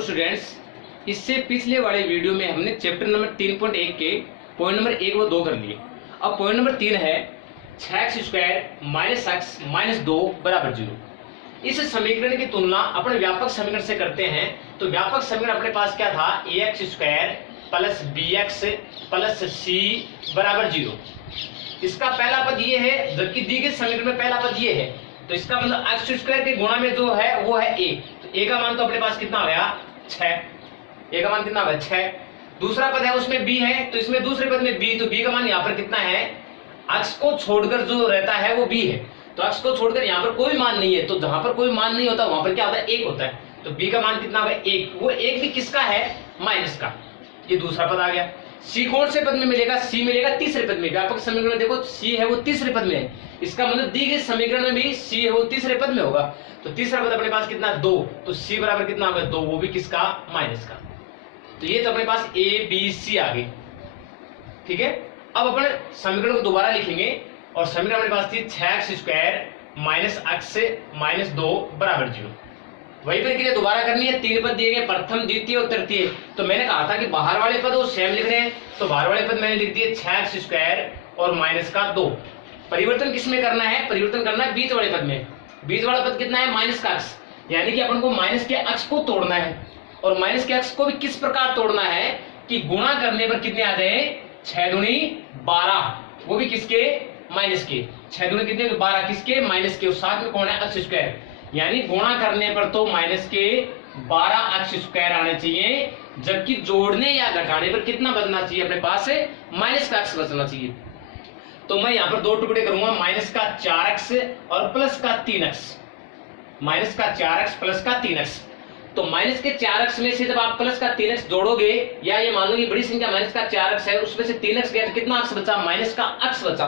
तो स्टूडेंट्स, इससे पिछले वाले वीडियो में हमने चैप्टर नंबर 3.1 के पॉइंट नंबर 1 व 2 कर लिए। अब पॉइंट नंबर 3 है 6x² माइनस x माइनस 2 बराबर 0। इस समीकरण की तुलना अपने व्यापक समीकरण से करते हैं। तो व्यापक समीकरण अपने पास क्या था, ax² plus bx plus c बराबर 0। इसका पहला पद ये है, जबकि दी गई समीकरण में पहला पद ये है, तो इसका मतलब x² के गुणा में जो है वो है a। तो a का मान तो अपने पास कितना हो गया 6। a का मान कितना हो गया 6। दूसरा पद है उसमें b है, तो इसमें दूसरे पद में b, तो b का मान यहाँ पर कितना है, x को छोड़कर जो रहता है वो b है। तो x को छोड़कर यहाँ पर कोई मान नहीं है, तो जहां पर कोई मान नहीं होता वहां पर क्या होता है, 1 होता है। तो b का मान कितना होगा 1। वो 1 भी किसका है, माइनस का। ये दूसरा पद आ गया। c कौन से पद में मिलेगा, c मिलेगा तीसरे पद में। व्यापक समीकरण में देखो c है वो तीसरे पद में है, इसका मतलब दी गई समीकरण में भी c है वो तीसरे पद में होगा। तो तीसरा पद अपने पास कितना 2, तो c बराबर कितना होगा 2, वो भी किसका, माइनस का। तो ये तो अपने पास a b c आ गई, ठीक है। अब अपने समीकरण को दोबारा लिखेंगे और समीकरण अपने पास थी 6x² माइनस x माइनस 2 बराबर 0। वही प्रक्रिया दोबारा करनी है। 3 पद दिए गए, प्रथम द्वितीय और तृतीय। तो मैंने कहा था कि बाहर वाले पद वो सेम लिखने हैं, तो बाहर वाले पद मैंने लिख दिए 6x² और माइनस का 2। परिवर्तन किसमें करना है, परिवर्तन करना है बीच वाले पद में। बीच वाला पद कितना है, माइनस का अक्ष, यानी कि अपन को माइनस के अक्ष को तोड़ना है। और माइनस के अक्ष को भी किस प्रकार तोड़ना है कि गुणा करने पर कितने आ जाए, 6 दूनी 12, वो भी किसके, माइनस के। 6 दूनी कितने, 12, किसके, माइनस के। और साथ में कौन है, x², यानी गुणा करने पर तो माइनस के 12 x² आने चाहिए, जबकि जोड़ने या घटाने पर कितना बचना चाहिए अपने पास, माइनस का अक्ष बचना चाहिए। तो मैं यहाँ पर 2 टुकड़े करूंगा, माइनस का 4x और प्लस का 3x। माइनस का 4x प्लस का 3x। तो माइनस के 4x में से जब आप प्लस का 3x जोड़ोगे, या ये मान लो कि बड़ी संख्या माइनस का 4x है, उसमें से 3x गया तो कितना अक्ष बचा, माइनस का अक्ष बचा।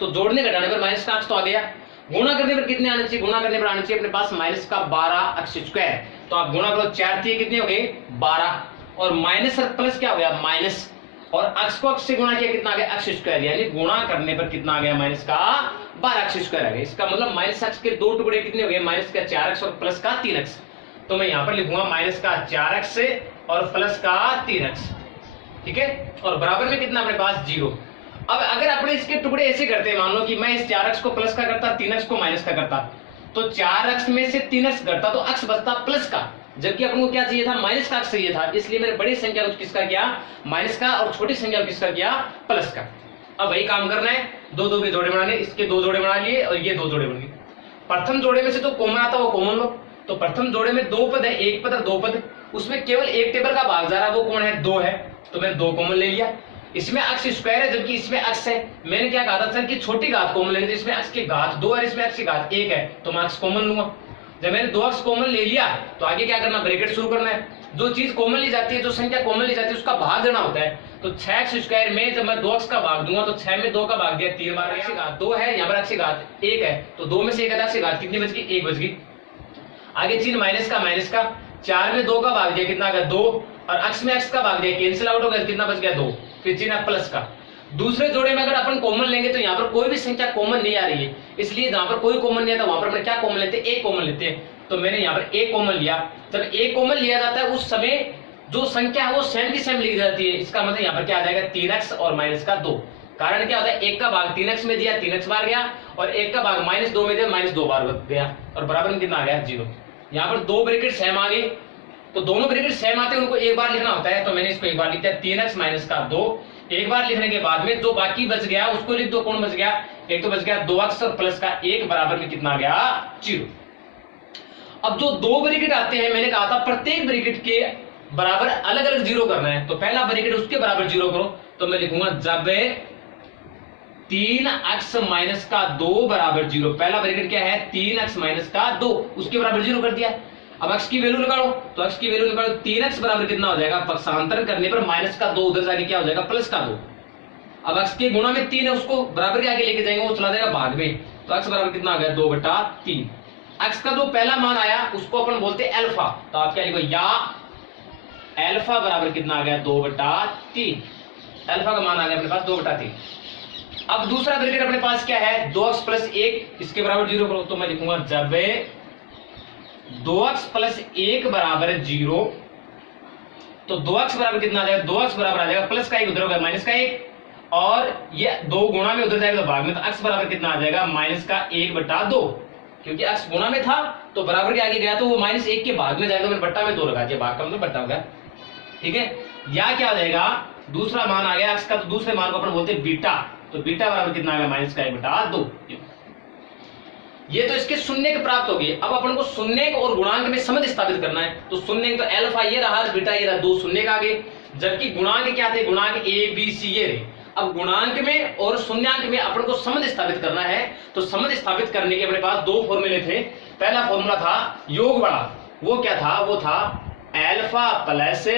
तो जोड़ने घटाने पर माइनस का अक्ष तो आ गया। गुणा करने पर कितने आने चाहिए, गुणा करने पर आने चाहिए अपने पास माइनस का 12 x²। तो आप गुणा करो, 4 3 कितने हो गए 12, और माइनस और प्लस क्या हो गया, माइनस, और अक्ष को अक्ष से गुणा किया कितना आ गया, x², यानी गुणा करने पर कितना आ गया, माइनस का 12 x² आ गया। इसका मतलब माइनस अक्ष के 2 टुकड़े कितने हो गए, माइनस का 4x और प्लस का 3x। तो मैं यहाँ पर लिखूंगा माइनस का 4x और प्लस का 3x, ठीक है। और बराबर में कितना अपने पास 0। अब अगर अपने इसके टुकड़े ऐसे करते हैं, मान लो कि मैं इस 4x को प्लस का करता, 3x को माइनस का करता, तो 4x में से 3x घटता तो अक्ष बचता प्लस का, जबकि अपन को क्या चाहिए था, माइनस का अक्ष चाहिए था। इसलिए मैंने बड़ी संख्या को किसका किया, माइनस का, और छोटी संख्या को किसका किया, प्लस का। अब वही काम करना है, 2 2 के जोड़े बनाने, इसके 2 जोड़े बना लिए और ये 2 जोड़े बन गए। प्रथम जोड़े में से तो कॉमन आता वो कॉमन लो। तो प्रथम जोड़े में 2 पद है, 1 पद और 2 पद, उसमें केवल एक टेबल का भाग जा रहा है, वो कौन है, 2 है। तो मैंने 2 कॉमन ले लिया। इसमें x² है, जबकि इसमें x है। मैंने क्या कहा था सर कि छोटी घात कॉमन लेनी, तो इसमें x की घात 2 है, इसमें x की घात 1 है, तो मैं x कॉमन लूंगा। जब मैंने 2x कॉमन ले लिया तो आगे क्या करना, ब्रैकेट शुरू करना है। जो चीज कॉमन ली जाती है, जो संख्या कॉमन ली जाती है, उसका भाग देना होता है। तो 6x² में जब मैं 2x का भाग दूंगा, तो 6 में 2 का भाग दिया 3 बार, x की घात 2 है, यहाँ पर x की घात 1 है, तो 2 में से 1 x की घात कितनी बच गई, 1 बच गई। आगे चिन्ह माइनस का 4 में 2 का भाग दिया कितना आ गया 2, और x में x का भाग दिया, कैंसिल आउट हो गया, कितना बच गया 2। फिर चिन्ह प्लस का। दूसरे जोड़े में अगर अपन कॉमन लेंगे तो यहाँ पर कोई भी संख्या कॉमन नहीं आ रही है, इसलिए जहां पर कोई कॉमन नहीं आता वहां पर अपन क्या कॉमन लेते हैं, एक कॉमन लेते हैं। तो मैंने यहाँ पर एक कॉमन लिया। जब एक कॉमन लिया जाता है उस समय जो संख्या है वो सेम की सेम लिखी जाती है। इसका मतलब यहाँ पर क्या आ जाएगा, 3x और माइनस का 2। कारण क्या होता है, 1 का भाग 3x में दिया, 3x बार गया, और 1 का भाग -2 में दिया, -2 बार गया, और बराबर में कितना आ गया 0। यहाँ पर 2 ब्रैकेट सेम आ गए, तो दोनों ब्रैकेट सेम आते हैं, उनको एक बार लिखना होता है। तो मैंने इसको एक बार लिख दिया, 3x माइनस का 2। एक बार लिखने के बाद में जो बाकी बच गया उसको लिख दो, कौन बच गया, एक तो बच गया 2x और प्लस का 1, बराबर में कितना आ गया 0। अब जो 2 ब्रैकेट आते हैं, मैंने कहा था प्रत्येक ब्रैकेट के बराबर अलग अलग 0 करना है। तो पहला ब्रैकेट उसके बराबर 0 करो, तो मैं लिखूंगा जब 3x माइनस का 2 बराबर 0। पहला ब्रैकेट क्या है, 3x माइनस का 2, उसके बराबर 0 कर दिया। अब x की वैल्यू निकालो, तो x की वैल्यू निकालो, 3x बराबर कितना हो जाएगा, पक्षांतरण करने पर माइनस का 2 उधर जाके क्या हो जाएगा, प्लस का 2। अब x के गुणा में 3 है, उसको बराबर के आगे लेके जाएंगे, वो चला जाएगा भाग में, तो x बराबर कितना आ गया 2/3। x का जो पहला मान आया उसको अपन बोलते हैं अल्फा। तो आप क्या लिखो, या अल्फा बराबर कितना आ गया 2/3। अल्फा का मान आ गया अपने पास 2/3। अब दूसरा ब्रैकेट अपने पास क्या है, 2x प्लस 1, इसके बराबर 0 करो, तो मैं लिखूंगा जब 2x प्लस 1 बराबर 0 तो 2x बराबर कितना आ जाएगा, 2x बराबर आ जाएगा प्लस का 1 उधर होगा माइनस का 1, और ये 2 गुणा में उधर जाएगा तो भाग में, तो x बराबर कितना आ जाएगा माइनस का 1/2, क्योंकि x गुणा में था तो बराबर के आगे गया तो वो -1 के भाग में जाएगा, मैंने बट्टा में 2 लगा दिया, भाग का मतलब बट्टा होगा। ठीक है, या क्या आ जाएगा, दूसरा मान आ गया x का, तो दूसरे मान को अपन बोलते हैं बीटा, तो बीटा बराबर कितना आ गया माइनस का 1/2। ये तो इसके शून्य के प्राप्त होगी। अब अपन को शून्य और गुणांक में संबंध स्थापित करना है, तो शून्य तो अल्फा ये रहा, बीटा ये रहा, 2 शून्य का आगे, जबकि गुणांक क्या थे, गुणांक ए बी सी ये रहे। अब गुणांक में और शून्यांक में अपन को संबंध स्थापित करना है, तो संबंध स्थापित करने के अपने पास 2 फॉर्मूले थे। पहला फॉर्मूला था योग वाला, वो क्या था, वो था अल्फा प्लस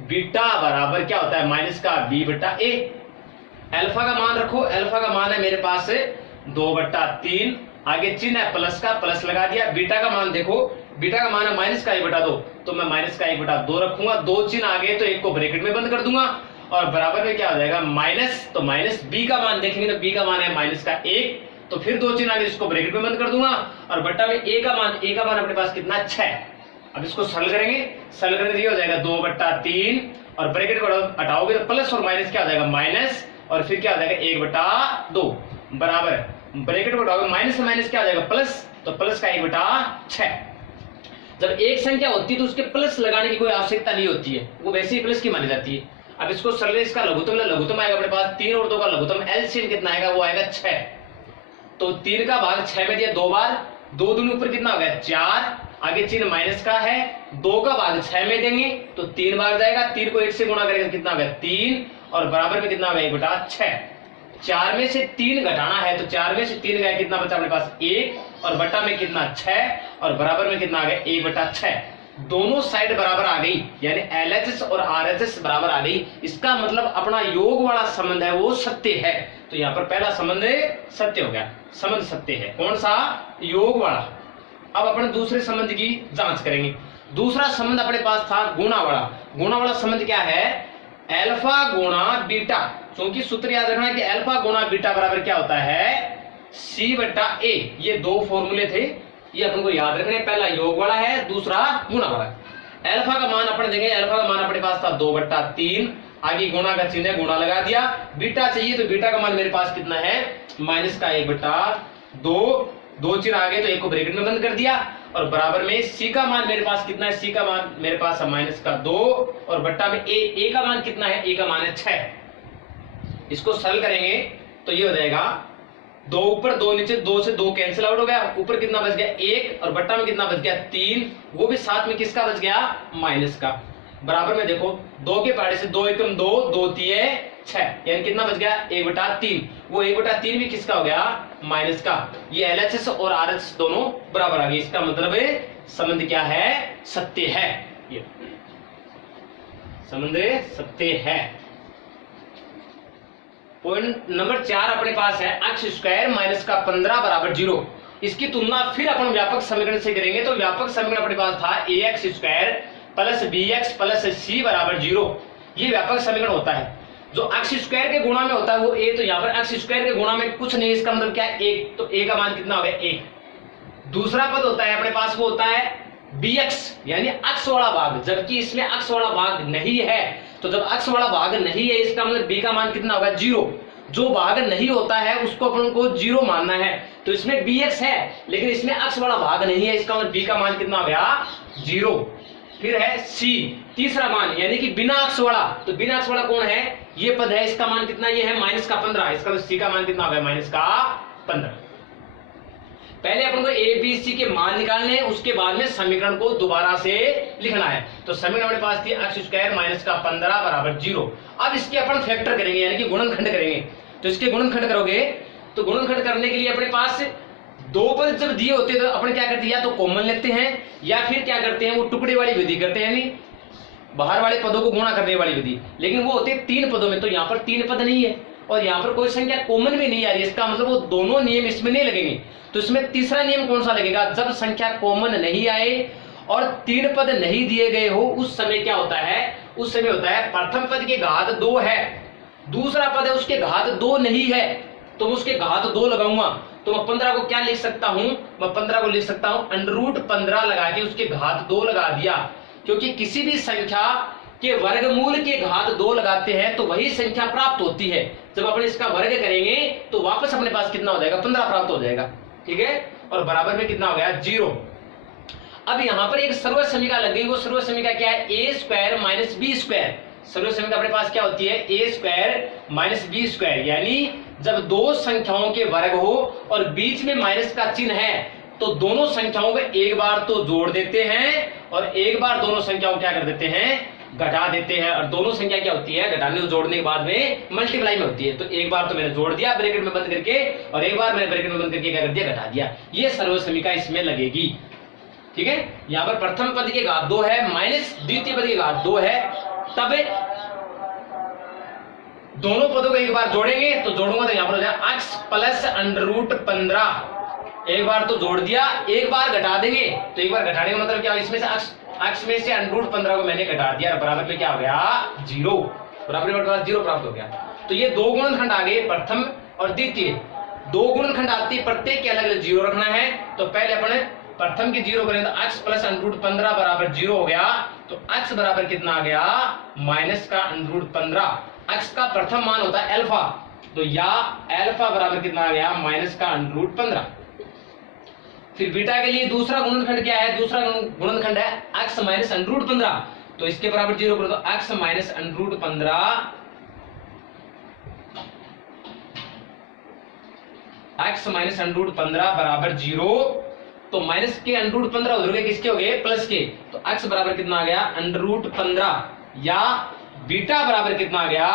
बीटा बराबर क्या होता है माइनस का b/a। अल्फा का मान रखो, अल्फा का मान है मेरे पास 2/3, आगे चिन्ह है प्लस का, प्लस लगा दिया। बीटा का मान देखो, बीटा का मान है माइनस का 1/2, तो मैं माइनस का 1/2 रखूंगा, 2 चिन्ह आगे तो 1 को ब्रैकेट में बंद कर दूंगा, और बराबर में क्या हो जाएगा माइनस, तो माइनस बी का मान देखेंगे तो बी का मान है माइनस का 1, तो फिर 2 चिन्ह आगे इसको ब्रैकेट में बंद कर दूंगा, और बट्टा में ए का मान अपने पास कितना 6। अब इसको सरल करेंगे, सरल करके ये हो जाएगा 2/3, और ब्रैकेट को हटाओगे तो प्लस और माइनस क्या हो जाएगा माइनस, और फिर क्या हो जाएगा 1/2 बराबर, ब्रैकेट को हटाओगे माइनस से माइनस क्या हो जाएगा प्लस, तो प्लस का 1/6। जब एक संख्या होती है तो उसके प्लस लगाने की कोई आवश्यकता नहीं होती है, वो वैसे ही प्लस की मानी जाती है। अब इसको सरल, इसका लघुत्तम आएगा अपने पास 3 और 2 का लघुत्तम एलसीएम कितना आएगा, वो आएगा 6। तो 3 का भाग 6 में दिया 2 बार, 2 दूनी ऊपर कितना हो गया 4, आगे चिन्ह माइनस का है, 2 का भाग 6 में देंगे तो 3 बार जाएगा, 3 को 1 से गुणा करेंगे कितना हो गया 3, और बराबर में कितना हो गया 1/6। 4 में से 3 घटाना है, तो 4 में से 3 गया, कितना बचा अपने पास 1, और बटा में कितना 6, और बराबर में कितना आ गया 1/6। दोनों साइड बराबर आ गई, यानी LHS और RHS बराबर आ गई। इसका मतलब अपना योग वाला संबंध है वो सत्य है, तो यहाँ पर पहला संबंध सत्य हो गया, संबंध सत्य है। कौन सा, योग वाला। अब अपन दूसरे संबंध की जांच करेंगे। दूसरा संबंध अपने पास था गुणा वाला। गुणा वाला संबंध क्या है, अल्फा गुणा बीटा, क्योंकि सूत्र याद रखना है कि अल्फा गुणा बीटा बराबर क्या होता है c/a। ये 2 फॉर्मूले थे, ये अपन को याद रखने, पहला योग वाला है, दूसरा गुणा वाला। अल्फा का मान अपन देंगे, अल्फा का मान अपने पास था 2/3, आगे गुणा का चिन्ह है, गुणा लगा दिया। बीटा चाहिए तो बीटा का मान मेरे पास कितना है माइनस का 1/2, 2 चिन्ह आगे तो 1 को ब्रैकेट में बंद कर दिया, और बराबर में सी का मान मेरे पास कितना है, सी का मान मेरे पास है माइनस का 2, और बट्टा में ए का मान कितना है, ए का मान है 6। इसको सरल करेंगे तो ये हो जाएगा 2 ऊपर 2 नीचे, 2 से 2 कैंसिल आउट हो गया, ऊपर कितना बच गया 1, और बट्टा में कितना बच गया 3, वो भी साथ में किसका बच गया माइनस का। बराबर में देखो 2 के पहाड़े से 2 एकम 2, 2 3 6, यानी कितना बच गया 1/3, वो 1/3 भी किसका हो गया माइनस का। ये LHS और RHS दोनों बराबर आ गए, इसका मतलब संबंध क्या है, सत्य है। ये संबंध सत्य है। पॉइंट नंबर 4 अपने पास है x² माइनस का 15 बराबर 0। इसकी तुलना फिर अपन व्यापक समीकरण से करेंगे, तो व्यापक समीकरण अपने पास था ax² plus bx plus c बराबर 0। ये व्यापक समीकरण होता है। जो x² के गुणा में होता है वो a, तो यहाँ पर x² के गुणा में कुछ नहीं, इसका मतलब क्या है 1, तो a का मान कितना हो गया 1। दूसरा पद होता है अपने पास, वो होता है bx, यानी अक्ष वाला भाग, जबकि इसमें अक्ष वाला भाग नहीं है। तो जब अक्ष वाला भाग नहीं है, इसका मतलब b का मान कितना होगा 0। जो भाग नहीं होता है उसको अपन को 0 मानना है, तो इसमें bx है लेकिन इसमें अक्ष वाला भाग नहीं है, इसका मतलब b का मान कितना हो गया 0। फिर है c, तीसरा मान, यानी कि बिना अक्ष वाला। तो बिना अक्ष वाला कौन है, ये पद है, इसका मान कितना, ये है माइनस का 15, इसका तो c का मान कितना हो गया माइनस का 15। पहले अपन को a b c के मान निकालने हैं, उसके बाद में समीकरण को दोबारा से लिखना है। तो समीकरण हमारे पास थी x² माइनस का 15 बराबर 0। अब इसके अपन फैक्टर करेंगे, यानी कि गुणनखंड करेंगे। तो इसके गुणनखंड करोगे, तो गुणनखंड करने के लिए अपने पास 2 पद जब दिए होते हैं तो अपन क्या करते हैं, या तो कॉमन लेते हैं या फिर क्या करते हैं वो टुकड़े वाली विधि करते हैं, यानी बाहर वाले पदों को गुणा करने वाली विधि। लेकिन वो होते हैं 3 पदों में, तो यहाँ पर 3 पद नहीं है और यहाँ पर कोई संख्या कॉमन भी नहीं आ रही, इसका मतलब वो दोनों नियम इसमें नहीं लगेंगे। तो इसमें तीसरा नियम कौन सा लगेगा, जब संख्या कॉमन नहीं आए और 3 पद नहीं दिए गए हो, उस समय क्या होता है, उस समय होता है प्रथम पद के घात 2 है, दूसरा पद है उसके घात 2 नहीं है, तो मैं उसके घात 2 लगाऊंगा। तो मैं 15 को क्या लिख सकता हूं, मैं 15 को लिख सकता हूं √15 लगा के उसके घात 2 लगा दिया, क्योंकि किसी भी संख्या कि वर्गमूल के घात 2 लगाते हैं तो वही संख्या प्राप्त होती है। जब अपन इसका वर्ग करेंगे तो वापस अपने पास कितना हो जाएगा, 15 प्राप्त हो जाएगा। ठीक है, और बराबर में कितना हो गया, 0। अब यहां पर एक सर्व समीकरण लग गई, वो सर्व समीकरण क्या है, ए स्क्वायर माइनस बी स्क्वायर। सर्व समीकरण अपने पास क्या होती है, ए स्क्वायर माइनस बी स्क्वायर, यानी जब दो संख्याओं के वर्ग हो और बीच में माइनस का चिन्ह है तो दोनों संख्याओं को एक बार तो जोड़ देते हैं और एक बार दोनों संख्याओं क्या कर देते हैं, घटा देते हैं। और दोनों संख्या क्या होती है, घटाने और जोड़ने के बाद में मल्टीप्लाई में होती है। तो एक बार तो मैंने जोड़ दिया ब्रैकेट में बंद करके और एक बार मैंने ब्रैकेट में बंद करके क्या कर दिया, घटा दिया। ये सर्व समीकरण इसमें लगेगी। ठीक है, यहाँ पर प्रथम पद के घात 2 है माइनस द्वितीय पद के घात 2 है, तब दोनों पदों को एक बार जोड़ेंगे तो जोड़ूंगा तो यहाँ पर हो जाएगा x प्लस √15। एक बार तो जोड़ दिया, एक बार घटा देंगे तो एक बार घटाने का मतलब क्या, इसमें से x में से √15 को मैंने घटा दिया, बराबर में क्या हो गया, 0। बराबर में 0 प्राप्त हो गया। तो ये दो गुणनखंड आ गए, प्रथम और द्वितीय। दो गुणनखंड आती है, प्रत्येक के अलग अलग 0 रखना है। तो पहले अपने प्रथम की 0 करें तो x प्लस √15 बराबर 0 हो गया। तो x बराबर कितना आ गया, माइनस का √15। x का प्रथम मान होता है अल्फा, तो या अल्फा बराबर कितना आ गया, माइनस का √15। फिर बीटा के लिए दूसरा गुणनखंड क्या है, दूसरा गुणनखंड है x माइनस √15। तो इसके बराबर 0 करो तो x माइनस √15, x माइनस √15 बराबर 0। तो माइनस के √15 उधर गए, किसके हो गए, प्लस के। तो x बराबर कितना आ गया, √15, या बीटा बराबर कितना आ गया,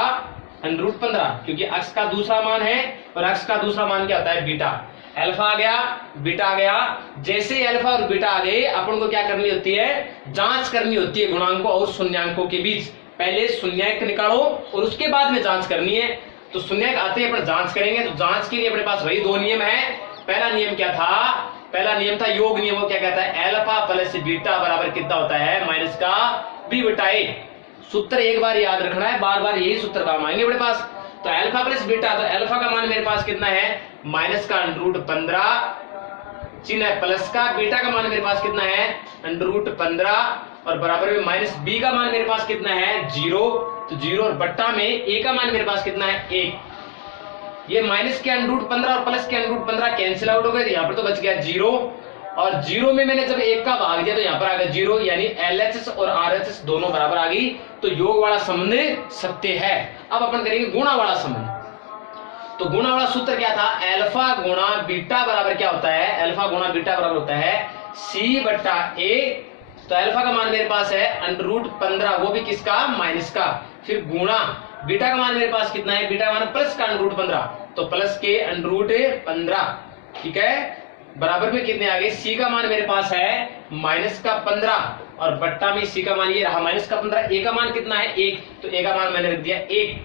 √15, क्योंकि x का दूसरा मान है और x का दूसरा मान क्या होता है, बीटा। अल्फा आ गया, बीटा आ गया। जैसे अल्फा और बीटा आ गए, अपन को क्या करनी होती है, जांच करनी होती है गुणांकों और शून्यांकों के बीच। पहले शून्यांक निकालो और उसके बाद में जांच करनी है। तो शून्यांक आते हैं पर जांच करेंगे, तो जांच के लिए अपने पास वही दो नियम है। पहला नियम क्या था, पहला नियम था योग नियम। वो क्या कहता है, अल्फा प्लस बीटा बराबर कितना होता है, माइनस का b बटा a। सूत्र एक बार याद रखना है, बार बार यही सूत्र काम आएंगे अपने पास। तो अल्फा प्लस बीटा, तो अल्फा का मान मेरे पास कितना है, माइनस का √15, चिन्ह है प्लस का। बीटा का मान मेरे पास कितना है, √15, और बराबर में माइनस b का मान मेरे पास कितना है, 0। तो 0 और बट्टा में a का मान मेरे पास कितना है, 1। ये माइनस के √15 और प्लस के √15 कैंसिल आउट हो गए, तो यहाँ पर तो बच गया 0। और 0 में मैंने जब 1 का भाग दिया तो यहाँ पर आ गया 0, यानी LHS और RHS दोनों बराबर आ गई। तो योग वाला संबंध सत्य है। अब अपन करेंगे गुणा वाला संबंध। तो गुणा वाला सूत्र क्या था, अल्फा गुणा बीटा बराबर क्या होता है, अल्फा गुणा बीटा बराबर होता है c बटा a। तो अल्फा का मान मेरे पास है √15, वो भी किसका, माइनस का। फिर गुणा बीटा का मान मेरे पास कितना है, बीटा का मान प्लस का √15, तो प्लस के √15। ठीक है, बराबर में कितने आ गए, c का मान मेरे पास है माइनस का 15 और बट्टा में c का मान ये रहा माइनस का 15। a का मान कितना है, 1, तो a का मान मैंने रख दिया 1।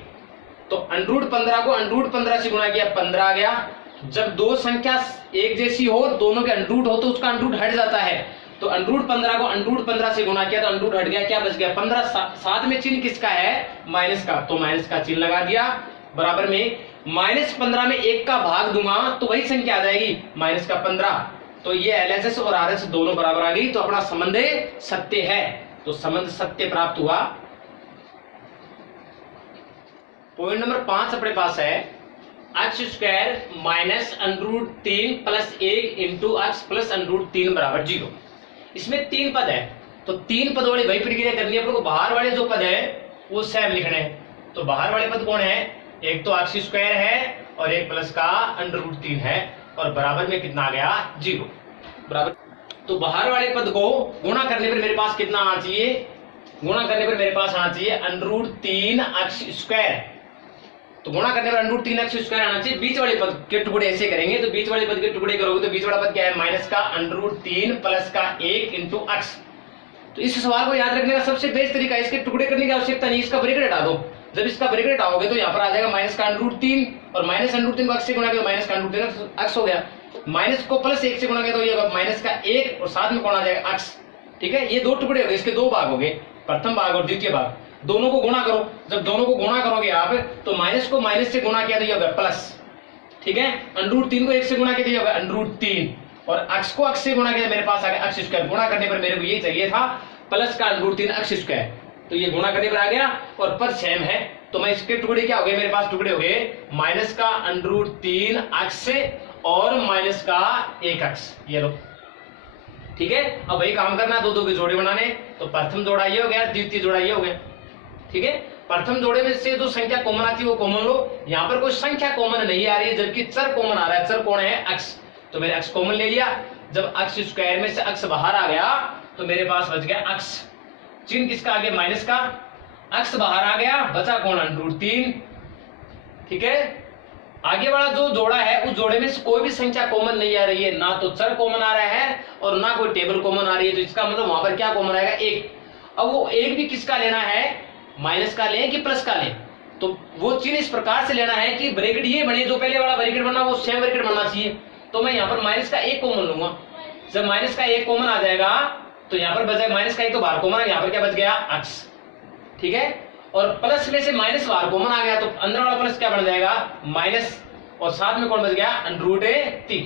तो √15 को √15 से गुणा किया, 15 आ गया। जब दो संख्या एक जैसी हो, दोनों के अंडरूट हो तो उसका अंडरूट हट जाता है। तो √15 को √15 से गुणा किया तो अंडरूट हट गया, क्या बच गया 15। साथ में चिन्ह किसका है, माइनस का, तो माइनस का चिन्ह लगा दिया। बराबर में -15 में 1 का भाग दूंगा तो वही संख्या आ जाएगी, माइनस का 15। तो ये LHS और RHS दोनों बराबर आ गई, तो अपना संबंध सत्य है। तो संबंध सत्य प्राप्त हुआ। पॉइंट नंबर 5 अपने पास है x² minus √3 plus 1 into x plus √3 बराबर 0। इसमें 3 पद है, तो 3 पद वाली वही प्रक्रिया करनी है अपने को। बाहर वाले जो पद है वो सेम लिखने हैं। तो बाहर वाले पद कौन है, एक तो x² है और एक प्लस का √3 है, और बराबर में कितना आ गया, 0। बराबर, तो बाहर वाले पद को गुणा करने पर मेरे पास कितना आना चाहिए, गुणा करने पर मेरे पास आना चाहिए √3x²। तो गुणा करने पर √3x² आना चाहिए। बीच वाले पद के टुकड़े ऐसे करेंगे, तो बीच वाले पद के टुकड़े करोगे तो बीच वाला पद क्या है, माइनस का √3 प्लस का 1 इंटू x। तो इस सवाल को याद रखने का सबसे बेस्ट तरीका है, इसके टुकड़े करने की आवश्यकता नहीं, इसका ब्रैकेट हटा दो। जब इसका ब्रैकेट हटाओगे तो यहाँ पर आ जाएगा माइनस का √3, और माइनस √3 को x से गुणा किया तो माइनस का √3x हो गया। माइनस को प्लस 1 से गुणा किया तो ये माइनस का 1 और साथ में कौन आ जाएगा, x। ठीक है, ये दो टुकड़े हो गए, इसके दो भाग हो गए, प्रथम भाग और द्वितीय भाग। दोनों को गुणा करो, जब दोनों को गुणा करोगे आप तो माइनस को माइनस से गुणा किया तो ये होगा प्लस। ठीक है, √3 को 1 से गुणा किया तो ये होगा √3, और x को x से गुणा किया मेरे पास आ गया x²। गुणा करने पर मेरे को ये चाहिए था प्लस का √3 x²। तो ये गुणा करने पर आ गया और पद सेम है, तो मैं इसके टुकड़े क्या हो गए, मेरे पास टुकड़े हो गए माइनस का √3 अक्ष और माइनस का 1 अक्ष, ये लो। ठीक है, अब वही काम करना, दो दो के जोड़े बनाने, तो प्रथम जोड़ा ये हो गया, द्वितीय जोड़ा ये हो गया। ठीक है, प्रथम जोड़े में से जो संख्या कॉमन आती है वो कॉमन लो, यहाँ पर कोई संख्या कॉमन नहीं आ रही है, जबकि चर कॉमन आ रहा है। चर कौन है, अक्ष, तो मैंने अक्ष कॉमन ले लिया। जब अक्ष स्क्वायर में से अक्ष बाहर आ गया तो मेरे पास बच गया अक्ष, चिन्ह किसका आगे माइनस का, अक्ष बाहर आ गया, बचा कौन √3। ठीक है, आगे वाला जो जोड़ा है उस जोड़े में से कोई भी संख्या कॉमन नहीं आ रही है, ना तो चर कॉमन आ रहा है और ना कोई टेबल कॉमन आ रही है, तो इसका मतलब वहां पर क्या कॉमन आएगा, 1। अब वो 1 भी किसका लेना है, माइनस का लें कि प्लस का लें, तो वो चिन्ह इस प्रकार से लेना है कि ब्रैकेट ये बने, जो पहले वाला ब्रैकेट बना वो सेम ब्रैकेट बनना चाहिए। तो मैं यहाँ पर माइनस का 1 कॉमन लूंगा। जब माइनस का 1 कॉमन आ जाएगा तो यहाँ पर बचा माइनस का 1 तो बाहर कॉमन, यहाँ पर क्या बच गया, अक्ष। ठीक है, और प्लस में से माइनस बाहर कॉमन आ गया तो अंदर वाला प्लस क्या बन जाएगा, माइनस, और साथ में कौन बच गया, √3,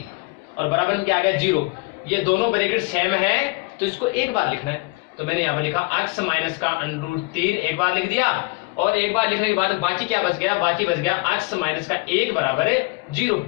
और बराबर में क्या आ गया, 0। ये दोनों ब्रैकेट सेम है तो इसको एक बार लिखना है, तो मैंने यहाँ पर लिखा अक्ष माइनस का √3 एक बार लिख दिया, और एक बार लिखने के बाद बाकी क्या बच गया, बाकी बच गया अक्ष माइनस का 1 बराबर है 0।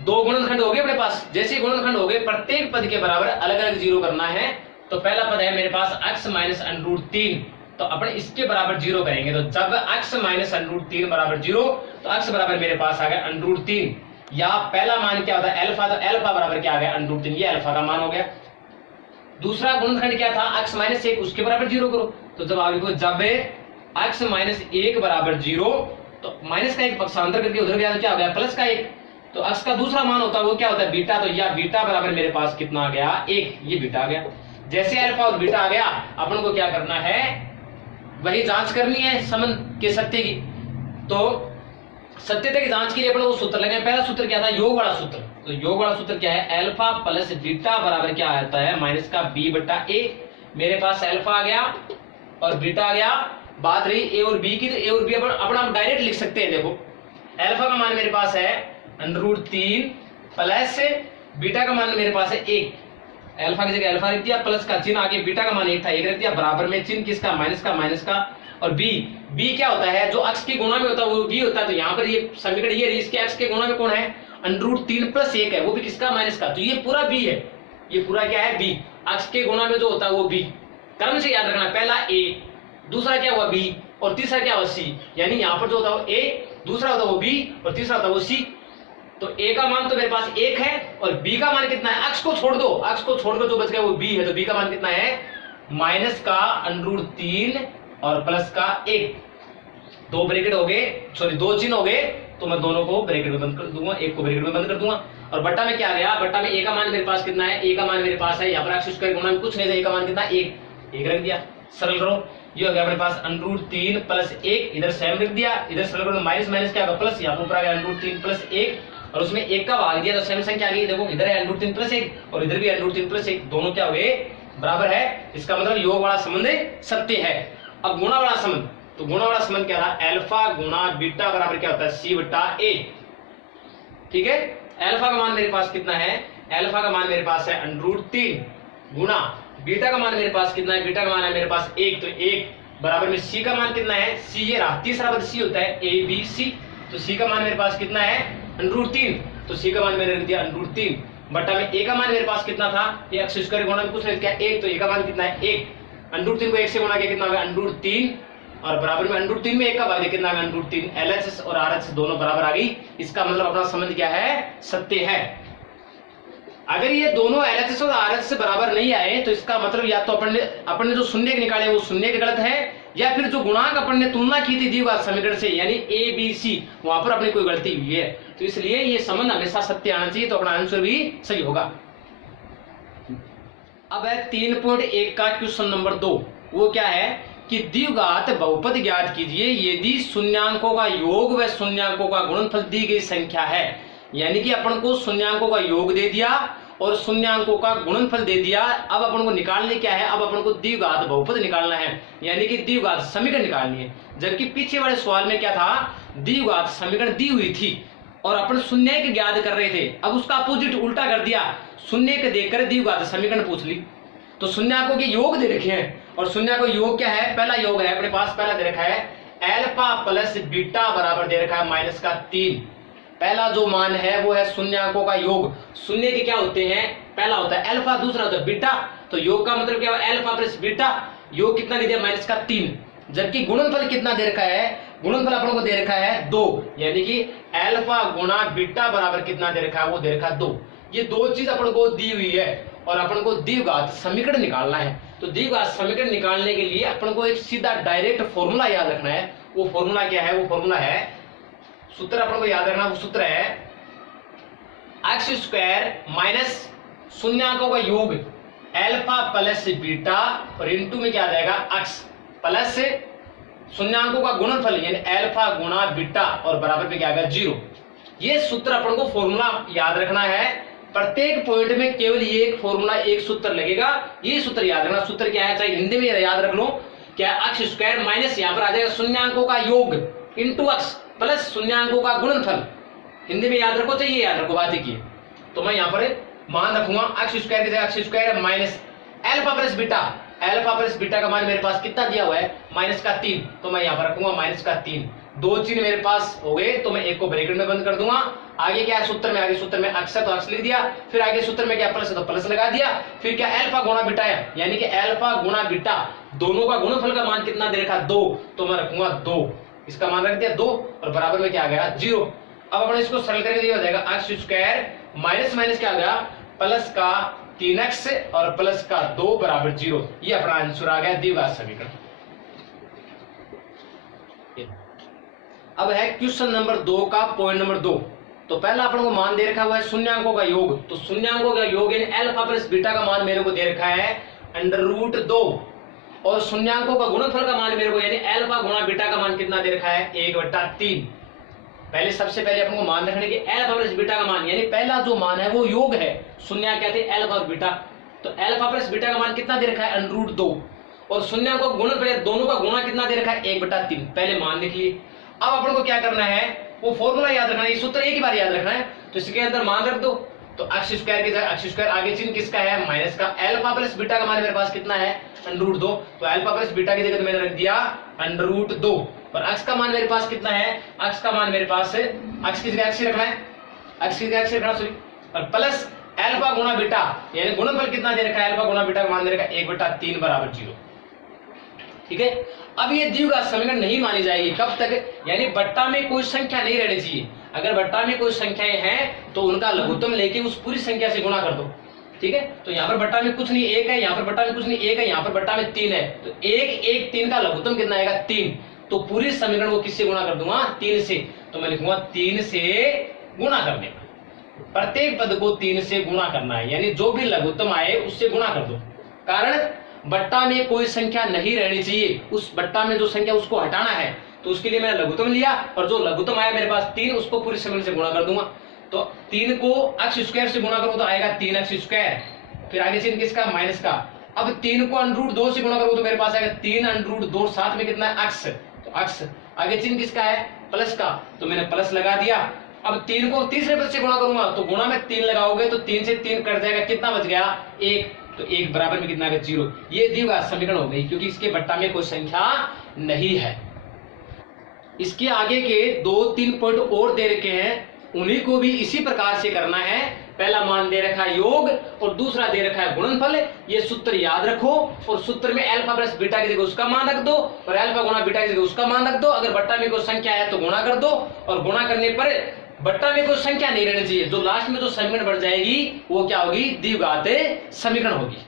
दो गुणनखंड हो गए अपने पास, जैसे गुणनखंड हो गए प्रत्येक पद के बराबर अलग अलग 0 करना है। तो पहला पद है मेरे पास अक्ष माइनस √3, तो अपन इसके बराबर 0 करेंगे, तो जब अक्ष माइनस √3 बराबर 0 तो अक्ष बराबर मेरे पास आ गया √3, या पहला मान क्या होता है अल्फा, तो अल्फा बराबर क्या आ गया √3, ये अल्फा का मान हो गया। दूसरा गुणनखंड क्या था, अक्ष माइनस 1, उसके बराबर 0 करो, तो जब आप लिखो जब अक्ष माइनस 1 बराबर 0, तो माइनस का 1 पक्षांतर करके उधर गया तो क्या हो गया, प्लस का 1, तो अक्ष का दूसरा मान होता है वो क्या होता है, बीटा, तो या बीटा बराबर मेरे पास कितना आ गया, 1, ये बीटा आ गया। जैसे अल्फा और बीटा आ गया, अपन को क्या करना है, वही जांच करनी है संबंध के सत्य की। तो सत्यता की जांच के लिए अपन वो सूत्र लगे, पहला सूत्र क्या था, योग वाला सूत्र, तो योग वाला सूत्र क्या है, अल्फा प्लस बीटा बराबर क्या आता है, माइनस का b/a। मेरे पास अल्फा आ गया और बीटा आ गया, बात रही ए और बी की, तो ए और बी अपना डायरेक्ट लिख सकते हैं। देखो अल्फा का मान मेरे पास है √3 प्लस बीटा का मान मेरे पास है 1, अल्फा की जगह अल्फा रख दिया, प्लस का चिन्ह आगे बीटा का मान 1 था 1 रख दिया, बराबर में चिन्ह किसका, माइनस का, और बी क्या होता है, जो अक्ष के गुणा में होता है वो बी होता है, तो यहाँ पर ये समीकरण ये इसके अक्ष के गुणा में कौन है, √3 + 1 है, वो भी किसका, माइनस का, तो ये पूरा बी है, ये पूरा क्या है, बी, अक्ष के गुणा में जो होता है वो बी। क्रम से याद रखना, पहला ए, दूसरा क्या हुआ बी, और तीसरा क्या हुआ सी, यानी यहाँ पर जो होता है वो ए, दूसरा होता है वो बी, और तीसरा होता है वो सी। तो ए का मान तो मेरे पास 1 है, और बी का मान कितना है, अक्ष को छोड़ दो, अक्ष को छोड़ दो जो बच गया वो बी है, तो बी का मान कितना है, माइनस का √3 और प्लस का 1, दो ब्रैकेट हो गए, सॉरी दो चिन्ह हो गए, तो मैं दोनों को ब्रैकेट में बंद कर दूंगा, एक को ब्रैकेट में बंद कर दूंगा, और बट्टा में क्या आ गया, बट्टा में ए का मान मेरे पास कितना है, ए का मान मेरे पास है, यहाँ पर अक्ष स्क्वायर गुणा में कुछ नहीं था, ए का मान कितना, 1 रख दिया, सरल करो, ये हो गया मेरे पास √3 + 1, इधर सेम रख दिया, इधर सरल करो, माइनस माइनस क्या होगा प्लस, यहाँ पर ऊपर आ गया √3 + 1, और उसमें 1 का भाग दिया तो सेम संख्या आ गई। देखो इधर है √3 + 1 और इधर भी √3 + 1, दोनों क्या हुए, बराबर है, इसका मतलब योग वाला संबंध सत्य है। अब गुणा वाला संबंध, तो गुणा वाला संबंध क्या था, अल्फा गुणा बीटा बराबर क्या होता है, c/a। ठीक है, अल्फा का मान मेरे पास कितना है, अल्फा का मान मेरे पास है √3 गुणा बीटा का मान मेरे पास कितना है, बीटा का मान है मेरे पास 1, तो 1 बराबर में c का मान कितना है, c, ये रहा, तीसरा पद c होता है, a b c, तो c का मान मेरे पास कितना है √3, तो c का मान मैंने रख दिया √3, बट्टा में a का मान मेरे पास कितना था, ये अक्ष स्क्वायर गुणा में कुछ नहीं किया 1, तो a का मान कितना है 1, √3 को 1 से गुणा किया कितना होगा √3, और बराबर में √3 में 1 का भाग दिया कितना होगा √3, LHS और RHS दोनों बराबर आ गई, इसका मतलब अपना संबंध क्या है, सत्य है। अगर ये दोनों LHS और RHS से बराबर नहीं आए तो इसका मतलब या तो अपन ने जो शून्य निकाले वो शून्य गलत है, या फिर जो गुणांक अपन ने तुलना की थी द्विघात समीकरण से यानी ए बी सी, वहां पर अपनी कोई गलती हुई है, तो इसलिए ये संबंध हमेशा सत्य आना चाहिए, तो अपना आंसर भी सही होगा। अब है 3.1 का क्वेश्चन नंबर 2, वो क्या है कि द्विघात बहुपद ज्ञात कीजिए यदि शून्यांकों का योग व शून्यांकों का गुणनफल दी गई संख्या है, यानी कि अपन को शून्यांकों का योग दे दिया और शून्यांकों का गुणनफल दे दिया, अब अपन को निकालने क्या है, अब अपन को द्विघात बहुपद निकालना है, यानी कि द्विघात समीकरण निकालनी है। जबकि पीछे वाले सवाल में क्या था, द्विघात समीकरण दी हुई थी और अपन शून्य के ज्ञात कर रहे थे, अब उसका अपोजिट उल्टा कर दिया, शून्य के देकर द्विघात समीकरण पूछ ली, तो शून्यांकों के योग दे रखे हैं और शून्य को योग क्या है, पहला योग है अपने पास, पहला दे रखा है अल्फा प्लस बीटा बराबर दे रखा है -3। पहला जो मान है वो है शून्यकों का योग। शून्य के क्या होते हैं, पहला होता है अल्फा, दूसरा होता है बीटा। तो योग का मतलब क्या है, अल्फा प्लस बीटा। योग कितना दे दिया, -3। जबकि गुणनफल कितना दे रखा है, गुणनफल अपन को दे रखा है 2, यानी कि अल्फा गुणा बीटा बराबर कितना दे रखा है, वो दे रखा है 2। ये दो चीज अपन को दी हुई है और अपन को द्विघात समीकरण निकालना है। तो द्विघात समीकरण निकालने के लिए अपन को एक सीधा डायरेक्ट फॉर्मूला याद रखना है। वो फॉर्मूला क्या है, वो फॉर्मूला है, सूत्र अपन को याद रखना, वो सूत्र है x² माइनस शून्यकों का योग अल्फा प्लस बीटा और इनटू में क्या आ जाएगा x प्लस शून्यकों का गुणनफल यानी अल्फा गुणा बीटा और बराबर पे क्या आएगा 0। ये सूत्र अपन को फॉर्मूला याद रखना है। प्रत्येक पॉइंट में केवल ये एक फॉर्मूला, एक सूत्र लगेगा, ये सूत्र याद रखना। सूत्र क्या है, चाहे हिंदी में याद रख लो, क्या x² माइनस यहाँ पर आ जाएगा शून्यकों का योग इंटू x प्लस शून्यकों का गुणनफल। हिंदी में याद रखो, चाहिए याद रखो, बात की। तो मैं यहाँ पर मान रखूंगा x² की जगह x² minus alpha plus beta. Alpha plus beta का मान मेरे पास कितना दिया हुआ है, -3। तो मैं यहाँ पर रखूंगा -3। दो चीज मेरे पास हो गए, तो मैं एक को ब्रैकेट में बंद कर दूंगा। आगे क्या है सूत्र में, आगे सूत्र में x है तो x लिख दिया, फिर आगे सूत्र में क्या प्लस है तो प्लस लगा दिया, फिर क्या अल्फा गुणा बीटा है, यानी कि अल्फा गुणा बीटा दोनों का गुणनफल का मान कितना दे रखा 2, तो मैं रखूंगा 2। इसका मान रख दिया 2 और बराबर में क्या आ गया 0। अब अपन इसको सरल करके दिया हो जाएगा x² माइनस माइनस क्या आ गया प्लस का 3x और प्लस का 2 बराबर 0। ये अपना आंसर आ गया द्विघात समीकरण। अब है क्वेश्चन नंबर 2 का पॉइंट नंबर 2। तो पहला अपन को मान दे रखा हुआ है शून्यकों का योग। तो शून्यकों का योग यानी अल्फा प्लस बीटा का मान मेरे को दे रखा है √2 और शून्यकों का गुणनफल का मान मेरे को यानी अल्फा गुणा बीटा का मान कितना दे रखा है 1/3। पहले सबसे पहले अपन को मान रखने के अल्फा प्लस बीटा का मान, यानी पहला जो मान है वो योग है, शून्य क्या थे अल्फा और बीटा। तो अल्फा प्लस बीटा का मान कितना दे रखा है √2 और शून्य को गुणनफल दोनों का गुणा कितना दे रखा है 1/3। पहले मान लिख लिए। अब अपन को क्या करना है, वो फॉर्मूला याद रखना है, ये सूत्र एक ही बार याद रखना है। तो इसके अंदर मान रख दो। तो x² की जगह x², आगे चिन्ह किसका है माइनस का, अल्फा प्लस बीटा का मान मेरे पास कितना है √2। तो अल्फा प्लस बीटा की जगह मैंने रख दिया √2 और x का मान मेरे पास कितना है, x का मान मेरे पास है, x की जगह x रखना है, x की जगह x रखना सॉरी, और प्लस अल्फा गुणा बीटा यानी गुणनफल कितना दे रखा है अल्फा गुणा बीटा का मान दे रखा है 1/3 बराबर 0। ठीक है। अब ये द्विघात समीकरण नहीं मानी जाएगी, कब तक, यानी बट्टा में कोई संख्या नहीं रहनी चाहिए। अगर बट्टा में कोई संख्याएं हैं तो उनका लघुत्तम लेके उस पूरी संख्या से गुणा कर दो। ठीक है। तो यहाँ पर बट्टा में कुछ नहीं 1 है, यहाँ पर बट्टा में कुछ नहीं 1 है, यहाँ पर बट्टा में 3 है, तो 1 1 3 का लघुत्तम कितना आएगा 3। तो पूरी समीकरण को किससे गुणा कर दूंगा 3 से। तो मैं लिखूंगा 3 से गुणा करने का, प्रत्येक पद को 3 से गुणा करना है, यानी जो भी लघुत्तम आए उससे गुणा कर दो। कारण बट्टा में कोई संख्या नहीं रहनी चाहिए, उस बट्टा में जो संख्या उसको हटाना है, तो उसके लिए मैंने लघुत्तम लिया और जो लघुत्तम आया मेरे पास 3 उसको पूरी समीकरण से गुणा कर दूंगा। तो 3 को x² से गुणा करूं तो आएगा 3x², फिर आगे चिन्ह किसका माइनस का। अब 3 को √2 से गुणा करूं तो मेरे पास आएगा 3 √2, साथ में कितना है x, तो x आगे चिन्ह किसका है प्लस का, तो मैंने प्लस लगा दिया। अब 3 को तीसरे पद से गुणा करूंगा तो गुणा में 3 लगाओगे तो 3 से 3 कट जाएगा, कितना बच गया 1, तो 1 बराबर में कितना आ गया 0। ये द्विघात समीकरण हो गई क्योंकि इसके बट्टा में कोई संख्या नहीं है। इसके आगे के 2-3 पॉइंट और दे रखे हैं, उन्हीं को भी इसी प्रकार से करना है। पहला मान दे रखा है योग और दूसरा दे रखा है गुणनफल। ये सूत्र याद रखो और सूत्र में अल्फा प्लस बीटा की जगह उसका मान रख दो और अल्फा गुणा बीटा की जगह उसका मान रख दो। अगर बट्टा में कोई संख्या है तो गुणा कर दो और गुणा करने पर बट्टा में कोई संख्या नहीं रहनी चाहिए, जो लास्ट में जो समीकरण बढ़ जाएगी वो क्या होगी द्विघात समीकरण होगी।